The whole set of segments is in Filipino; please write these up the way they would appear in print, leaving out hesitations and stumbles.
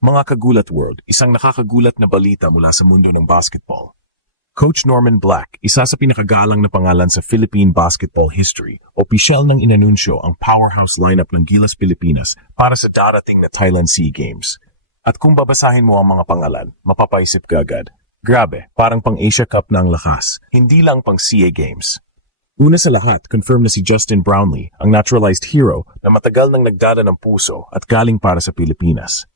Mga kagulat world, isang nakakagulat na balita mula sa mundo ng basketball. Coach Norman Black, isa sa pinakagalang na pangalan sa Philippine basketball history, opisyal nang inanunsyo ang powerhouse lineup ng Gilas Pilipinas para sa darating na Thailand SEA Games. At kung babasahin mo ang mga pangalan, mapapaisip ka agad. Grabe, parang pang Asia Cup na ang lakas, hindi lang pang SEA Games. Una sa lahat, confirm na si Justin Brownlee, ang naturalized hero na matagal nang nagdada ng puso at galing para sa Pilipinas.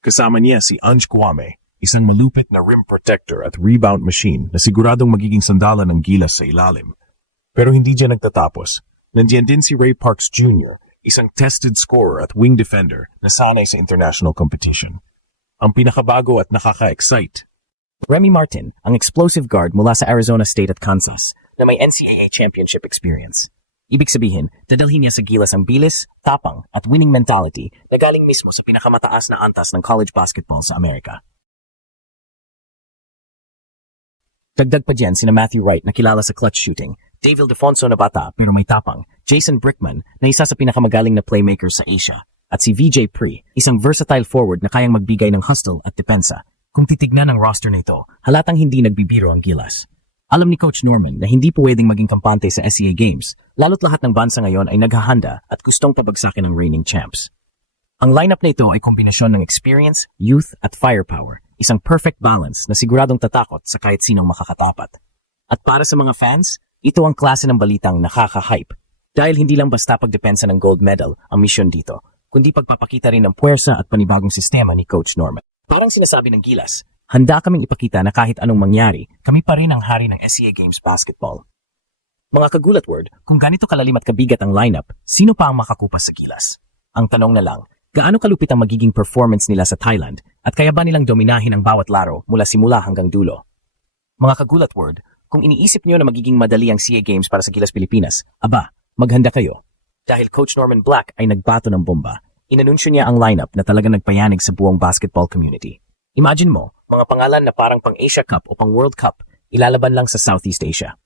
Kasama niya si Ange Kwame, isang malupit na rim protector at rebound machine na siguradong magiging sandalan ng Gilas sa ilalim. Pero hindi dyan nagtatapos. Nandiyan din si Ray Parks Jr., isang tested scorer at wing defender na sanay sa international competition. Ang pinakabago at nakaka-excite, Remy Martin, ang explosive guard mula sa Arizona State at Kansas, na may NCAA championship experience. Ibig sabihin, dadalhin niya sa Gilas ang bilis, tapang, at winning mentality na galing mismo sa pinakamataas na antas ng college basketball sa Amerika. Dagdag pa dyan sina Matthew Wright na kilala sa clutch shooting, Dave Ildefonso na bata pero may tapang, Jason Brickman na isa sa pinakamagaling na playmakers sa Asia, at si VJ Pre, isang versatile forward na kayang magbigay ng hustle at depensa. Kung titignan ang roster nito, halatang hindi nagbibiro ang Gilas. Alam ni Coach Norman na hindi pwedeng maging kampante sa SEA Games, lalo't lahat ng bansa ngayon ay naghahanda at gustong pabagsakin ang reigning champs. Ang lineup na ito ay kombinasyon ng experience, youth at firepower, isang perfect balance na siguradong tatakot sa kahit sinong makakatapat. At para sa mga fans, ito ang klase ng balitang nakaka-hype. Dahil hindi lang basta pagdepensa ng gold medal ang misyon dito, kundi pagpapakita rin ng puwersa at panibagong sistema ni Coach Norman. Parang sinasabi ng Gilas, handa kaming ipakita na kahit anong mangyari, kami pa rin ang hari ng SEA Games basketball. Mga kagulat word, kung ganito kalalim at kabigat ang lineup, sino pa ang makakupas sa Gilas? Ang tanong na lang, gaano kalupit ang magiging performance nila sa Thailand at kaya ba nilang dominahin ang bawat laro mula simula hanggang dulo? Mga kagulat word, kung iniisip nyo na magiging madali ang SEA Games para sa Gilas Pilipinas, aba, maghanda kayo. Dahil Coach Norman Black ay nagbato ng bomba, inanunsyo niya ang lineup na talagang nagpayanig sa buong basketball community. Imagine mo, mga pangalan na parang pang Asia Cup o pang World Cup, ilalaban lang sa Southeast Asia.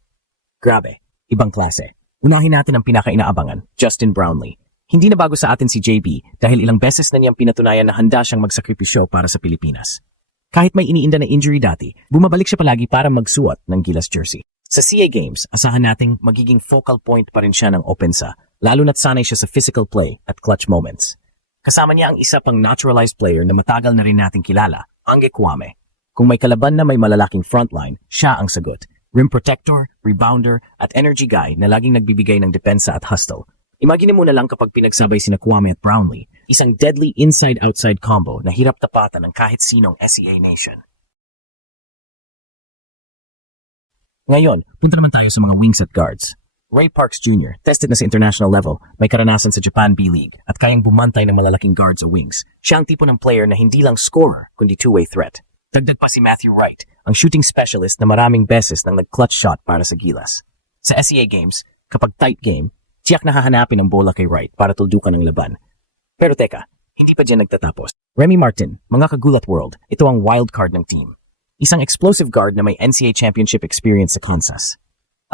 Grabe, ibang klase. Unahin natin ang pinaka-inaabangan, Justin Brownlee. Hindi na bago sa atin si JB dahil ilang beses na niyang pinatunayan na handa siyang magsakripisyo para sa Pilipinas. Kahit may iniinda na injury dati, bumabalik siya palagi para magsuot ng Gilas jersey. Sa SEA Games, asahan nating magiging focal point pa rin siya ng opensa, lalo na't sanay siya sa physical play at clutch moments. Kasama niya ang isa pang naturalized player na matagal na rin nating kilala, Ange Kwame. Kung may kalaban na may malalaking frontline, siya ang sagot. Rim protector, rebounder, at energy guy na laging nagbibigay ng depensa at hustle. Imagine mo na lang kapag pinagsabay sina Kwame at Brownlee, isang deadly inside-outside combo na hirap tapatan ng kahit sinong SEA nation. Ngayon, punta naman tayo sa mga wings at guards. Ray Parks Jr., tested na sa international level, may karanasan sa Japan B-League at kayang bumantay ng malalaking guards o wings. Siya ang tipo ng player na hindi lang scorer, kundi two-way threat. Dagdag pa si Matthew Wright, ang shooting specialist na maraming beses nang nag-clutch shot para sa Gilas. Sa SEA Games, kapag tight game, tiyak na hahanapin ang bola kay Wright para tuldukan ng laban. Pero teka, hindi pa dyan nagtatapos. Remy Martin, mga kagulat world, ito ang wild card ng team. Isang explosive guard na may NCAA championship experience sa Kansas.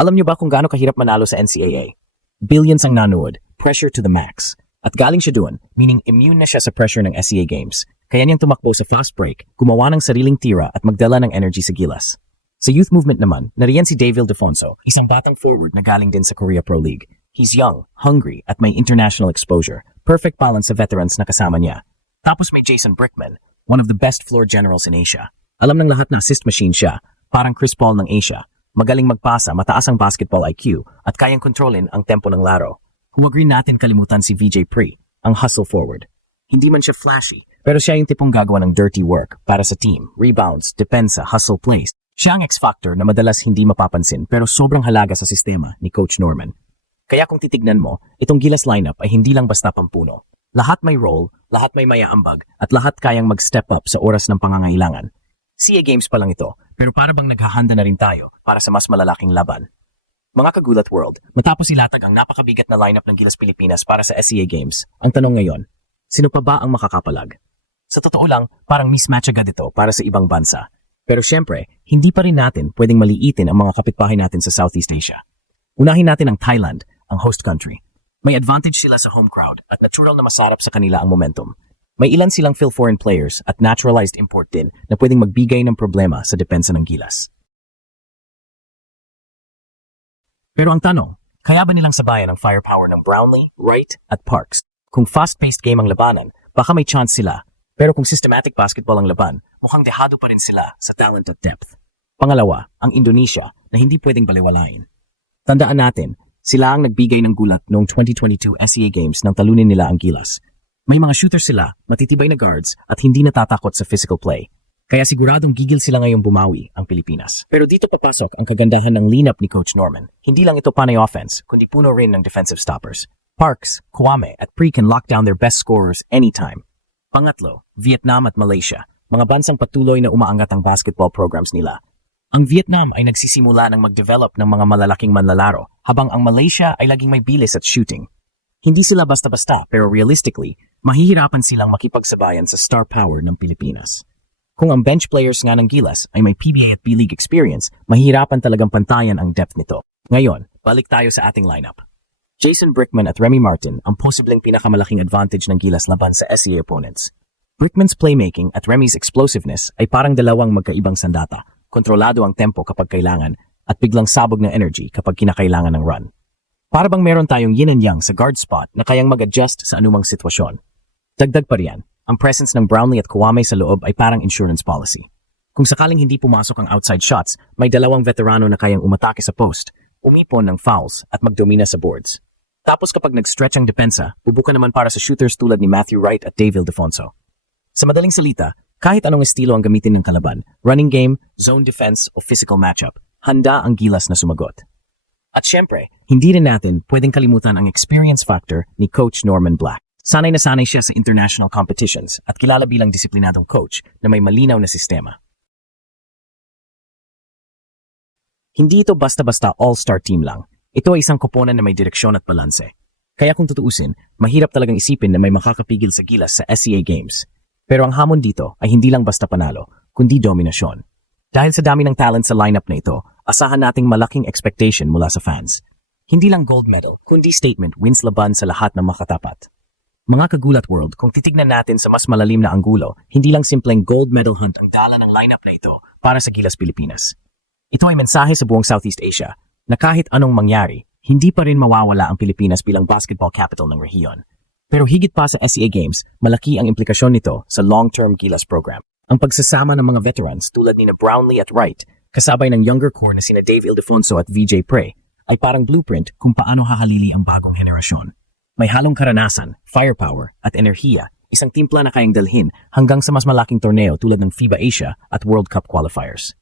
Alam niyo ba kung gaano kahirap manalo sa NCAA? Billions ang nanood, pressure to the max. At galing siya doon, meaning immune na siya sa pressure ng SEA Games. Kaya niyang tumakbo sa fast break, gumawa ng sariling tira at magdala ng energy sa Gilas. Sa youth movement naman, nariyan si Dave Ildefonso, isang batang forward na galing din sa Korea Pro League. He's young, hungry, at may international exposure. Perfect balance sa veterans na kasama niya. Tapos may Jason Brickman, one of the best floor generals in Asia. Alam ng lahat na assist machine siya, parang Chris Paul ng Asia. Magaling magpasa, mataas ang basketball IQ, at kayang kontrolin ang tempo ng laro. Huwag rin natin kalimutan si VJ Pre, ang hustle forward. Hindi man siya flashy, pero siya yung tipong gagawa ng dirty work para sa team, rebounds, depensa, hustle plays. Siya ang X-factor na madalas hindi mapapansin pero sobrang halaga sa sistema ni Coach Norman. Kaya kung titignan mo, itong Gilas lineup ay hindi lang basta pampuno. Lahat may role, lahat may mayaambag, at lahat kayang mag-step up sa oras ng pangangailangan. SEA Games pa lang ito, pero para bang naghahanda na rin tayo para sa mas malalaking laban. Mga kagulat world, matapos ilatag ang napakabigat na lineup ng Gilas Pilipinas para sa SEA Games, ang tanong ngayon, sino pa ba ang makakapalag? Sa totoo lang, parang mismatch agad ito para sa ibang bansa. Pero syempre, hindi pa rin natin pwedeng maliitin ang mga kapitbahay natin sa Southeast Asia. Unahin natin ang Thailand, ang host country. May advantage sila sa home crowd at natural na masarap sa kanila ang momentum. May ilan silang foreign players at naturalized import din na pwedeng magbigay ng problema sa depensa ng Gilas. Pero ang tanong, kaya ba nilang sabayan ang firepower ng Brownlee, Wright at Parks? Kung fast-paced game ang labanan, baka may chance sila. Pero kung systematic basketball ang laban, mukhang dehado pa rin sila sa talent at depth. Pangalawa, ang Indonesia na hindi pwedeng baliwalain. Tandaan natin, sila ang nagbigay ng gulat noong 2022 SEA Games nang talunin nila ang Gilas. May mga shooters sila, matitibay na guards at hindi natatakot sa physical play. Kaya siguradong gigil sila ngayong bumawi ang Pilipinas. Pero dito papasok ang kagandahan ng lineup ni Coach Norman. Hindi lang ito panay offense, kundi puno rin ng defensive stoppers. Parks, Kwame at Pre can lock down their best scorers anytime. Pangatlo, Vietnam at Malaysia, mga bansang patuloy na umaangat ang basketball programs nila. Ang Vietnam ay nagsisimula ng mag-develop ng mga malalaking manlalaro, habang ang Malaysia ay laging may bilis at shooting. Hindi sila basta-basta, pero realistically, mahihirapan silang makipagsabayan sa star power ng Pilipinas. Kung ang bench players nga ng Gilas ay may PBA at B-League experience, mahihirapan talagang pantayan ang depth nito. Ngayon, balik tayo sa ating lineup. Jason Brickman at Remy Martin ang posibleng pinakamalaking advantage ng Gilas laban sa SEA opponents. Brickman's playmaking at Remy's explosiveness ay parang dalawang magkaibang sandata. Kontrolado ang tempo kapag kailangan at biglang sabog ng energy kapag kinakailangan ng run. Para bang meron tayong yin and yang sa guard spot na kayang mag-adjust sa anumang sitwasyon. Dagdag pa riyan, ang presence ng Brownlee at Kwame sa loob ay parang insurance policy. Kung sakaling hindi pumasok ang outside shots, may dalawang veterano na kayang umatake sa post, umipon ng fouls at magdomina sa boards. Tapos kapag nag-stretch ang depensa, bubuka naman para sa shooters tulad ni Matthew Wright at David Defonso. Sa madaling salita, kahit anong estilo ang gamitin ng kalaban, running game, zone defense o physical matchup, handa ang Gilas na sumagot. At syempre, hindi rin natin pwedeng kalimutan ang experience factor ni Coach Norman Black. Sanay na sanay siya sa international competitions at kilala bilang disiplinadong coach na may malinaw na sistema. Hindi ito basta-basta all-star team lang. Ito ay isang koponan na may direksyon at balanse. Kaya kung tutuusin, mahirap talagang isipin na may makakapigil sa Gilas sa SEA Games. Pero ang hamon dito ay hindi lang basta panalo, kundi dominasyon. Dahil sa dami ng talent sa lineup na ito, asahan nating malaking expectation mula sa fans. Hindi lang gold medal, kundi statement wins laban sa lahat ng makatapat. Mga kagulat world, kung titignan natin sa mas malalim na anggulo, hindi lang simpleng gold medal hunt ang dala ng lineup na ito para sa Gilas Pilipinas. Ito ay mensahe sa buong Southeast Asia na kahit anong mangyari, hindi pa rin mawawala ang Pilipinas bilang basketball capital ng rehiyon. Pero higit pa sa SEA Games, malaki ang implikasyon nito sa long-term Gilas program. Ang pagsasama ng mga veterans tulad ni Brownlee at Wright, kasabay ng younger core na sina Dave Ildefonso at VJ Pre, ay parang blueprint kung paano hahalili ang bagong henerasyon. May halong karanasan, firepower at enerhiya, isang timpla na kayang dalhin hanggang sa mas malaking torneo tulad ng FIBA Asia at World Cup qualifiers.